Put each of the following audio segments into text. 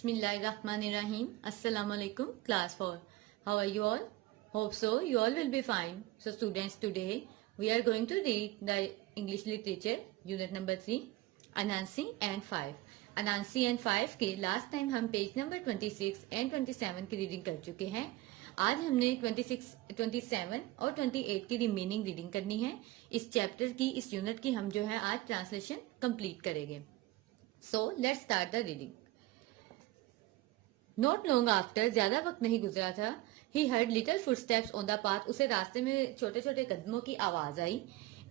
Bismillahirrahmanirrahim. Assalamu alaikum, class 4. How are you all? Hope so. You all will be fine. So students, today we are going to read the English Literature Unit number 3, Anansi and 5. Anansi and 5 के last time हम page number 26 and 27 की reading कर चुके हैं. आज हमने 26, 27 और 28 की रिमेनिंग रीडिंग करनी है. इस चैप्टर की, इस यूनिट की हम जो है आज ट्रांसलेशन कंप्लीट करेंगे. So let's start the reading. Not long after, ज्यादा वक्त नहीं गुजरा था, he heard little footsteps on the path, उसे रास्ते में छोटे छोटे कदमों की आवाज आई.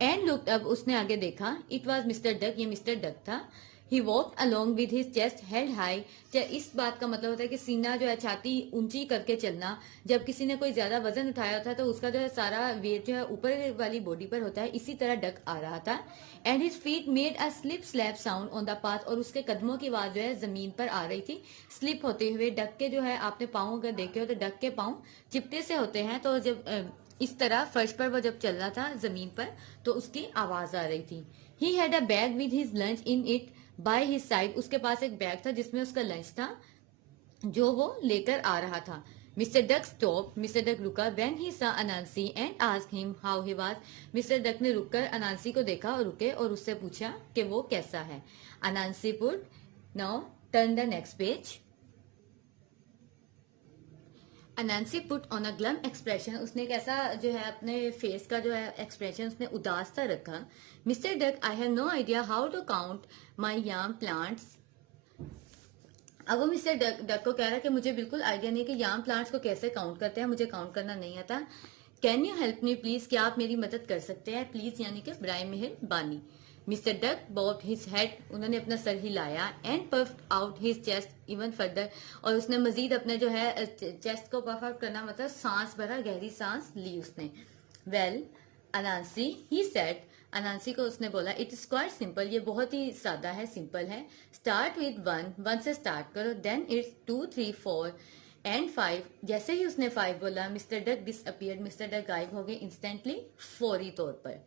एंड लुक्ड अप, उसने आगे देखा. इट वॉज मिस्टर डक, ये मिस्टर डक था. He walked along with his chest held high. इस बात का मतलब होता है कि सीना जो है, छाती ऊंची करके चलना. जब किसी ने कोई ज्यादा वजन उठाया होता है तो उसका जो है सारा वेट जो है ऊपर वाली बॉडी पर होता है. इसी तरह डक आ रहा था. And his feet made a slip slap sound on the path, और उसके कदमों की आवाज जो है जमीन पर आ रही थी स्लिप होते हुए. डक के जो है, आपने पाँव अगर देखे हो तो डक के पाँव चिपटे से होते हैं, तो जब इस तरह फर्श पर वो जब चल रहा था जमीन पर तो उसकी आवाज आ रही थी. He had a bag with his lunch in it by his side, उसके पास एक बैग था जिसमें उसका लंच था जो वो लेकर आ रहा था. Mister Duck stop, mister Duck रुका. When he saw Anansi and asked him how he was, mister Duck ने रुककर अनांसी को देखा और रुके और उससे पूछा कि वो कैसा है. Anansi put, now turn the next page. Anansi put on a glum expression, उसने एक ऐसा जो है अपने फेस का जो है एक्सप्रेशन उसने उदास सा रखा. Mister duck, I have no idea how to count my yam plants. अब वो मिस्टर डक को कह रहा है कि मुझे बिल्कुल आइडिया नहीं कि याम प्लांट्स को कैसे काउंट करते हैं, मुझे काउंट करना नहीं आता. Can you help me please, क्या आप मेरी मदद कर सकते हैं. प्लीज यानी कि बराए मेहरबानी. Mister duck barbed his head, उन्होंने अपना सर हिलाया. And puffed out his chest even further, और उसने मजीद अपने जो है चेस्ट को पफ आउट करना मतलब सांस भरा, गहरी सांस ली उसने. वेल अनांसी, ही सेड, अनांसी को उसने बोला, इट इज क्वाइट सिंपल, ये बहुत ही सादा है, सिंपल है. स्टार्ट विद 1 से स्टार्ट करो. Then it's 2, 3, 4 and 5. जैसे ही उसने 5 बोला, mister duck disappeared, mister duck गायब हो गए इंस्टेंटली, फौरी तौर पर.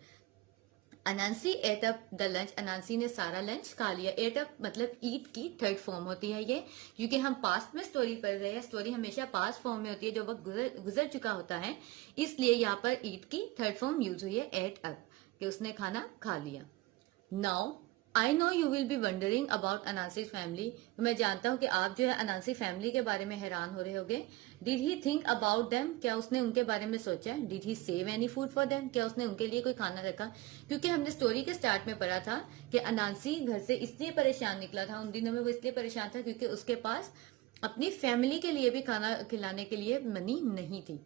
Anansi ate up the lunch, Anansi ने सारा लंच खा लिया. एट अप मतलब ईट की थर्ड फॉर्म होती है ये, क्योंकि हम पास्ट में स्टोरी पढ़ रहे हैं. स्टोरी हमेशा पास्ट फॉर्म में होती है, जो वक्त गुजर चुका होता है, इसलिए यहाँ पर ईट की थर्ड फॉर्म यूज हुई है, एट अप, कि उसने खाना खा लिया. Now I know you will be wondering about Anansi family, मैं जानता हूं कि आप जो है अनांसी फैमिली के बारे में हैरान हो रहे होगे. Did he think about them, क्या उसने उनके बारे में सोचा. Did he save any food for them, क्या उसने उनके लिए कोई खाना रखा. क्योंकि हमने स्टोरी के स्टार्ट में पढ़ा था कि अनांसी घर से इसलिए परेशान निकला था, उन दिनों में वो इसलिए परेशान था क्योंकि उसके पास अपनी फैमिली के लिए भी खाना खिलाने के लिए मनी नहीं थी.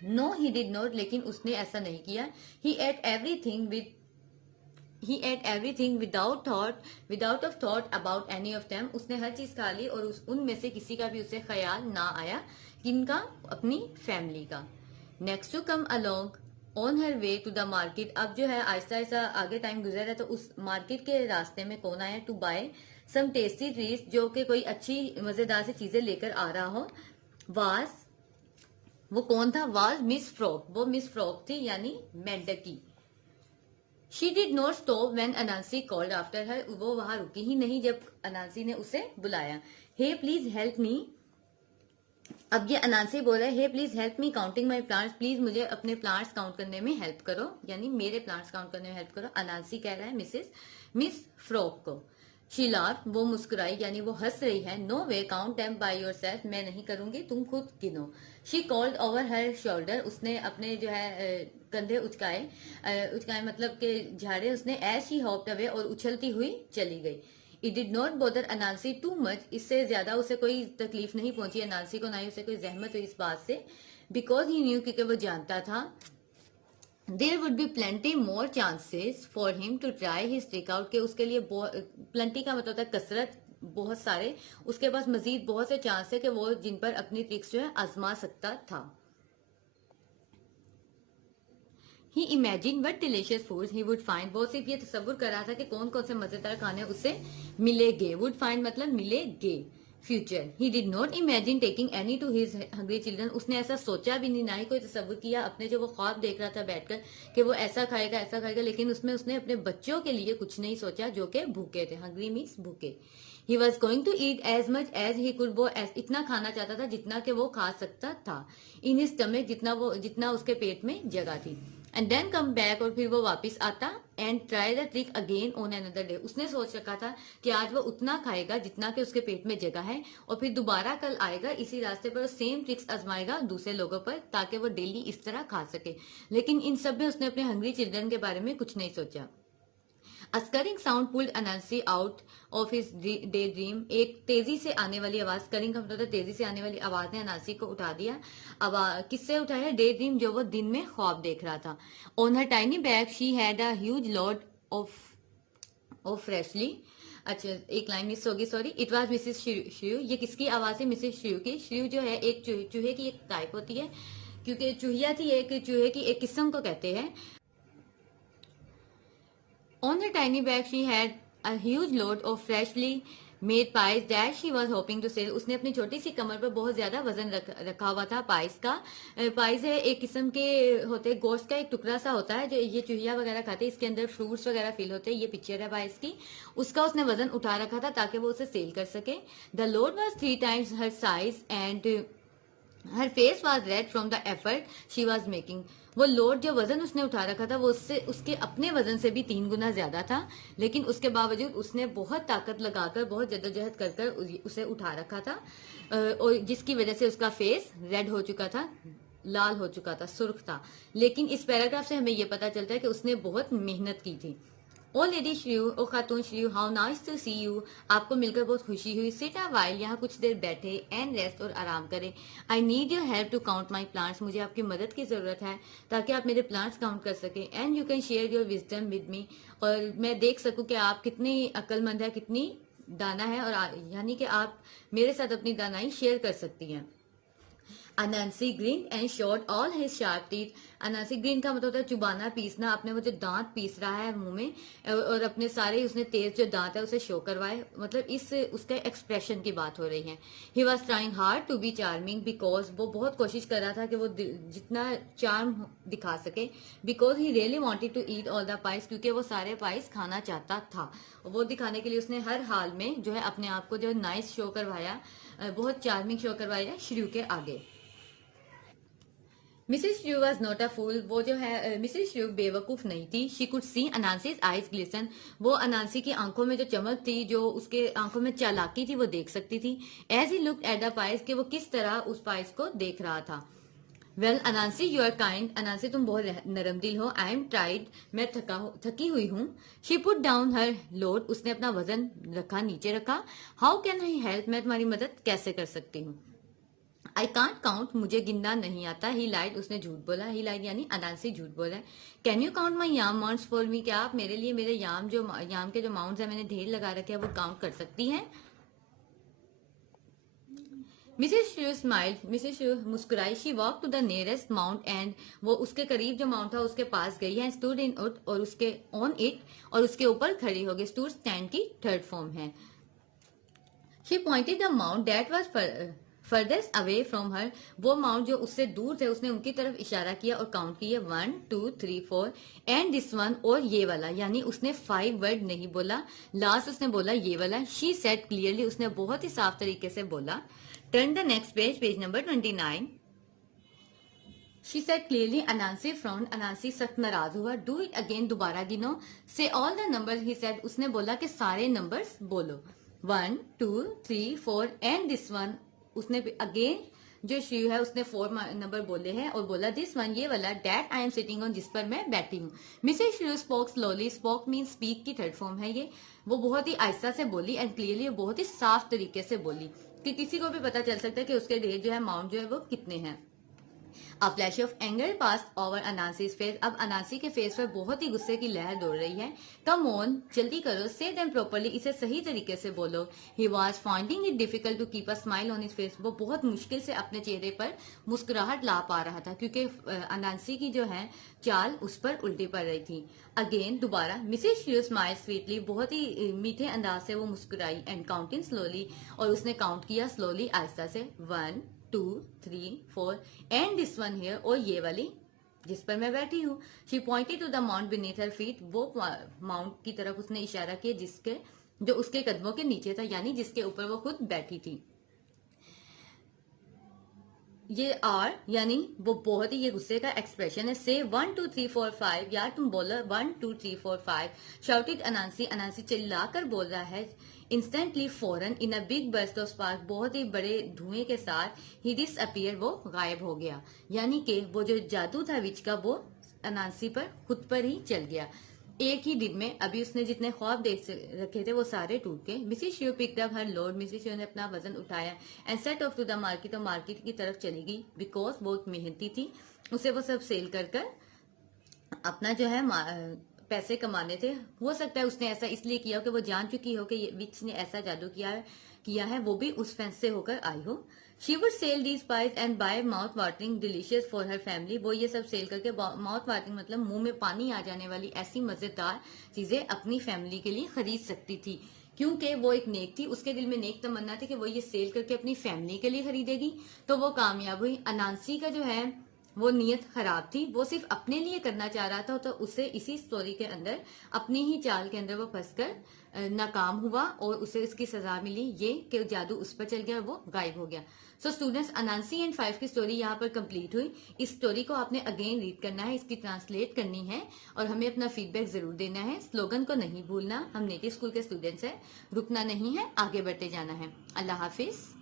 नो ही डिड नॉट, लेकिन उसने ऐसा नहीं किया. He ate everything without of thought about any of them, उसने हर चीज खा ली और उनमें से किसी का भी उसे ख्याल ना आया. किनका, अपनी फैमिली का. Next to come along on her way to the market, अब जो है आहिस्ता आहिस्ता आगे टाइम गुजर है तो उस मार्केट के रास्ते में कौन आया. To buy some tasty treats, जो कि कोई अच्छी मजेदार सी चीजें लेकर आ रहा हो. वाज, वो कौन था. वाज मिस फ्रॉक, वो मिस फ्रॉक थी यानी मेंढकी. She did not stop when Anansi called after her, वो वहां रुकी ही नहीं जब अनांसी ने उसे बुलाया. हे प्लीज हेल्प मी, अब ये अनांसी बोल रहा है, hey please help me counting my plants, please मुझे अपने प्लांट्स काउंट करने में हेल्प करो, यानी मेरे प्लांट्स काउंट करने में हेल्प करो. अनांसी कह रहा है मिस फ्रॉक को. शी लाफ्ड, वो मुस्कुराई यानी वो हंस रही है. No way, count them by yourself, मैं नहीं करूंगी, तुम खुद गिनो. She called over her shoulder, उसने अपने जो है कंधे उचकाए मतलब के झाड़े उसने. एज शी हॉप्ड अवे, और उछलती हुई चली गई. It did not bother Anansi too much, इससे ज्यादा उसे कोई तकलीफ नहीं पहुंची अनांसी को, ना ही उसे कोई जहमत हुई इस बात से. बिकॉज ही न्यू, क्योंकि वो जानता था, there would be plenty more chances for him to try his trick out, के उसके लिए प्लेंटी का मतलब होता है कसरत, बहुत सारे, उसके पास मजीद बहुत से चांस है कि वो जिन पर अपनी ट्रिक्स जो है आजमा सकता था. He imagine what delicious food he would find, वो सिर्फ ये तस्वुर कर रहा था कि कौन कौन से मजेदार खाने उसे मिलेंगे. वुड फाइंड मतलब मिलेंगे, future. He did not imagine taking any two his hungry children, उसने ऐसा सोचा भी नहीं, ना ही कोई तस्वुर किया अपने जो वो ख्वाब देख रहा था बैठकर कि वो ऐसा खाएगा, लेकिन उसमें उसने अपने बच्चों के लिए कुछ नहीं सोचा जो कि भूखे थे. हंग्री मीन्स भूखे. He was going to eat as much as he could, वो इतना खाना चाहता था जितना कि वो खा सकता था, इन हिज स्टमक, जितना उसके पेट में जगह थी। एंड देन कम बैक, और फिर वो वापस आता and try the trick again on another day. उसने सोच रखा था कि आज वो उतना खाएगा जितना कि उसके पेट में जगह है, और फिर दोबारा कल आएगा इसी रास्ते पर सेम ट्रिक्स आजमाएगा दूसरे लोगों पर, ताकि वो डेली इस तरह खा सके। लेकिन इन सब में उसने अपने हंग्री चिल्ड्रन के बारे में कुछ नहीं सोचा। A scurrying sound pulled Anansi out of his daydream. एक तेजी से आने वाली आवाज, स्करिंग का मतलब होता है तेजी से आने वाली आवाज ने अनासी को उठा दिया। अब किससे उठाया? डे ड्रीम, जो वो दिन में ख्वाब देख रहा था। On her tiny bag she had a huge lot of freshly, अच्छा एक लाइन मिस होगी, sorry. It was missus Shrew. ये किसकी आवाज है? मिसेस श्रीयू की। श्रीयू जो है एक चूहे की एक टाइप होती है, क्योंकि चूहिया थी, एक चूहे की एक किस्म को कहते हैं। On her tiny bag she had a huge load of freshly made pies that she was hoping to sell. उसने अपनी छोटी सी कमर पर बहुत ज्यादा वजन रखा हुआ था पाइस का। पाइस है एक किस्म के होते, गोश्त का एक टुकड़ा सा होता है जो ये चूहिया वगैरह खाते हैं, इसके अंदर फ्रूट्स वगैरह फिल होते हैं। ये पिक्चर है पाइस की। उसका उसने वजन उठा रखा था ताकि वो उसे सेल कर सके। The load was 3 times her size and her face was red from the effort she was making. वो लोड, जो वजन उसने उठा रखा था, वो उससे उसके अपने वजन से भी 3 गुना ज्यादा था, लेकिन उसके बावजूद उसने बहुत ताकत लगाकर, बहुत जद्दोजहद कर कर उसे उठा रखा था, और जिसकी वजह से उसका फेस रेड हो चुका था, लाल हो चुका था, सुर्ख था। लेकिन इस पैराग्राफ से हमें यह पता चलता है कि उसने बहुत मेहनत की थी। ओ लेडी श्रीयू, ओ खातून Shrew, how nice to see you, आपको मिलकर बहुत खुशी हुई। सिट अ वाइल, यहाँ कुछ देर बैठे, एंड रेस्ट, और आराम करें। I need your help to count my plants, मुझे आपकी मदद की जरूरत है ताकि आप मेरे प्लांट्स काउंट कर सके। And you can share your wisdom with me, और मैं देख सकूं कि आप कितनी अक्लमंद है, कितनी दाना है, और यानी कि आप मेरे साथ अपनी दानाई शेयर कर सकती हैं। Anansi grin and shot all his sharp teeth. Anansi grin का मतलब होता है चुबाना, पीसना, अपने वो जो दांत पीस रहा है मुंह में, और अपने सारे उसने तेज जो दांत है उसे शो करवाए, मतलब इस उसके एक्सप्रेशन की बात हो रही है। He was trying hard to be charming because, वो बहुत कोशिश कर रहा था कि वो जितना चार्म दिखा सके, because he really wanted to eat all the pies, क्योंकि वो सारे पाइस खाना चाहता था। वो दिखाने के लिए उसने हर हाल में जो है अपने आप को जो नाइस शो करवाया, बहुत चार्मिंग शो करवाया श्रीयू के आगे। मिसेस श्रू वॉज नॉट अ फूल, वो जो है मिसेस श्रू बेवकूफ नहीं थी। She could see Anansi's eyes glisten, वो अनांसी की आंखों में जो चमक थी, जो उसके आंखों में चालाकी थी, वो देख सकती थी। As he looked at the pies, कि वो किस तरह उस पाइस को देख रहा था। वेल अनांसी यू आर काइंड, अनांसी तुम बहुत नरम दिल हो। आई एम ट्राइड, मैं थकी हुई हूँ। She put down her load, उसने अपना वजन रखा, नीचे रखा। हाउ कैन आई हेल्प, मैं तुम्हारी मदद कैसे कर सकती हूँ। आई कांट काउंट, मुझे गिनना नहीं आता। ही लाइड, उसने झूठ बोला। ही लाइड यानी अनांसी झूठ बोला है। Can you count my yam mounds for me, क्या आप मेरे लिए मेरे याम के जो माउंट्स है, मैंने ढेर लगा रखे हैं, वो काउंट कर सकती हैं। मिसेस श्रू स्माइल, मिसेस श्रू मुस्कुराई। She walk to the nearest mount and, वो उसके करीब जो माउंट था उसके पास गई है। स्टूड इन इट, और उसके ऑन इट, और उसके ऊपर खड़ी हो गई। स्टूड स्टैंड की थर्ड फॉर्म है। She pointed the mount that was farthest away from her, वो माउंट जो उससे दूर थे, उसने उनकी तरफ इशारा किया और काउंट किया 1 2 3 4 एंड दिस वन, और ये वाला, यानी उसने 5 वर्ड नहीं बोला, लास्ट उसने बोला ये वाला। शी सेड क्लियरली, उसने बहुत ही साफ तरीके से बोला। Turn the next page, page number 29। She said clearly, Anansi frowned, Anansi सख्त नाराज हुआ। डू इट अगेन, दोबारा गिनो। Say all the number, he said, उसने बोला कि सारे नंबर्स बोलो। 1 2 3 4 एंड दिस वन, उसने अगेन जो शिव है उसने 4 नंबर बोले हैं और बोला दिस वन, ये वाला, that I am sitting on, जिस पर मैं बैठी हूँ। Mrs Shiv spoke slowly, spoke mean speak की थर्ड फॉर्म है ये। वो बहुत ही आहिस्ता से बोली एंड क्लियरली, बहुत ही साफ तरीके से बोली कि किसी को भी पता चल सकता है कि उसके ढेर जो है माउंट जो है वो कितने हैं। A flash of anger passed over Anansi's face. अब अनासी के फेस पर बहुत ही गुस्से की लहर दौड़ रही है। Come on, जल्दी करो, say them properly, इसे सही तरीके से बोलो। He was finding it difficult to keep a smile on his face. वो बहुत मुश्किल से अपने चेहरे पर मुस्कुराहट ला पा रहा था क्योंकि अनासी की जो है चाल उस पर उल्टी पड़ रही थी। अगेन, दोबारा, मिसेस श्रू स्माइल स्वीटली, बहुत ही मीठे अंदाज से वो मुस्कुराई एंड काउंटिंग स्लोली, और उसने काउंट किया स्लोली, आहिस्ता से। 1 2 3 4 एंड दिस वन हियर, और ये वाली जिस पर मैं बैठी हूँ। She pointed to the mound beneath her feet, वो माउंट की तरफ उसने इशारा किया जिसके जो उसके कदमों के नीचे था, यानी जिसके ऊपर वो खुद बैठी थी। ये आर यानी वो बहुत ही ये गुस्से का एक्सप्रेशन है। से 1 2 3 4 5, यार तुम बोलो 1 2 3 4 5। शाउटेड अनांसी, अनांसी चिल्लाकर बोल रहा है। इंस्टेंटली, फौरन, in a big burst of spark, बहुत ही बड़े धुएं के साथ, ही डिसअपीयर, वो गायब हो गया। यानी कि वो जो जादू था विच का, वो अनांसी पर खुद पर ही चल गया। एक ही दिन में अभी उसने जितने ख्वाब देख रखे थे वो सारे टूट गए। Mrs Shiv picked up her load, Mrs Shiv ने अपना वजन उठाया and set off to the market, और मार्केट की तरफ चली गई। बिकॉज वो मेहनती थी, उसे वो सब सेल कर कर अपना जो है पैसे कमाने थे। हो सकता है उसने ऐसा इसलिए किया हो कि वो जान चुकी हो कि विच ने ऐसा जादू किया है, वो भी उस फैंस से होकर आई हो। She would sell these pies and buy mouth watering delicious for her family, वो ये सब सेल करके, माउथ वाटरिंग मतलब मुंह में पानी आ जाने वाली ऐसी मजेदार चीजें अपनी फैमिली के लिए खरीद सकती थी। क्योंकि वो एक नेक थी, उसके दिल में नेक तमन्ना थी कि वो ये सेल करके अपनी फैमिली के लिए खरीदेगी, तो वो कामयाब हुई। अनांसी का जो है वो नीयत खराब थी, वो सिर्फ अपने लिए करना चाह रहा था, तो उसे इसी स्टोरी के अंदर अपनी ही चाल के अंदर वो फंसकर नाकाम हुआ और उसे उसकी सजा मिली, ये कि जादू उस पर चल गया और वो गायब हो गया। सो स्टूडेंट्स, अनांसी एंड 5 की स्टोरी यहाँ पर कंप्लीट हुई। इस स्टोरी को आपने अगेन रीड करना है, इसकी ट्रांसलेट करनी है और हमें अपना फीडबैक जरूर देना है। स्लोगन को नहीं भूलना, हम नेटिव स्कूल के स्टूडेंट्स हैं, रुकना नहीं है, आगे बढ़ते जाना है। अल्लाह हाफिज।